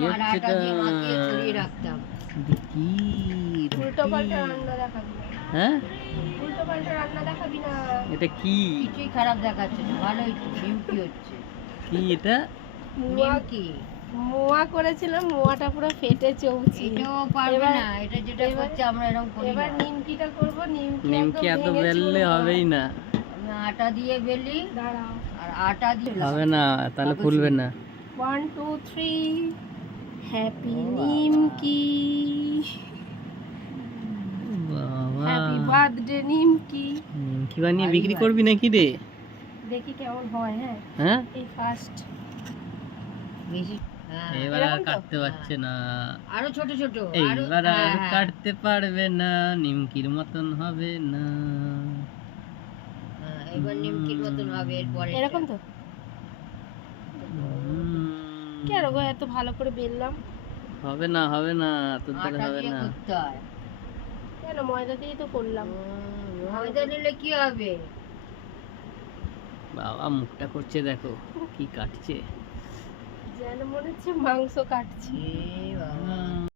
দিতাম আর আটা দিয়ে মাখিয়ে ছড়িয়ে রাখতাম। কি উল্টো পাল্টা রান্না দেখাবি না, হ্যাঁ উল্টো পাল্টা রান্না দেখাবি না। এটা কি কিছুই খারাপ দেখাচ্ছে না, ভালোই তো নিমকি হচ্ছে। কি এটা মোয়া নিমকি মোয়া করেছিলাম, মোয়াটা পুরো ফেটে চৌচি। এটাও পারবে এবার- না, এটা যেটা এবার- করছে আমরা এরকম করি এবার না। নিমকিটা করবো, নিমকি এত একদম ভেঙে বেললে চুরমুর। হবেই না, আমি আটা দিয়ে বেলি দাঁড়াও, আর আটা দিয়ে হবে না, তাহলে কাগজ ফুলবে না। 1 2 3 হ্যাপি নিমকি, বাবা হ্যাপি বার্থডে নিমকি। কি বানিয়ে বিক্রি করবি নাকি রে? দেখি কেমন হয়। হ্যাঁ, হ্যাঁ এই ফার্স্ট। বেশি। হ্যাঁ, এবার আর এরকম তো? কাটতে পারছে না, আরো ছোট ছোট আরো এইবার আর হ্যাঁ, কাটতে পারবে না, নিমকির মতন হবে না। হ্যাঁ, এবার নিমকির মতন হবে এরপরে। এরকম তো? কেন গো এত ভালো করে বেললাম? হবে না, হবে না, তোর দ্বারা আটা হবে দিয়ে না। করতে হয়। কেন, ময়দা দিয়েই তো করলাম। ময়দা নিলে কি হবে? বাবা মুখটা করছে দেখো, কি কাটছে। যেন মনে হচ্ছে মাংস কাটছি। এ বাবা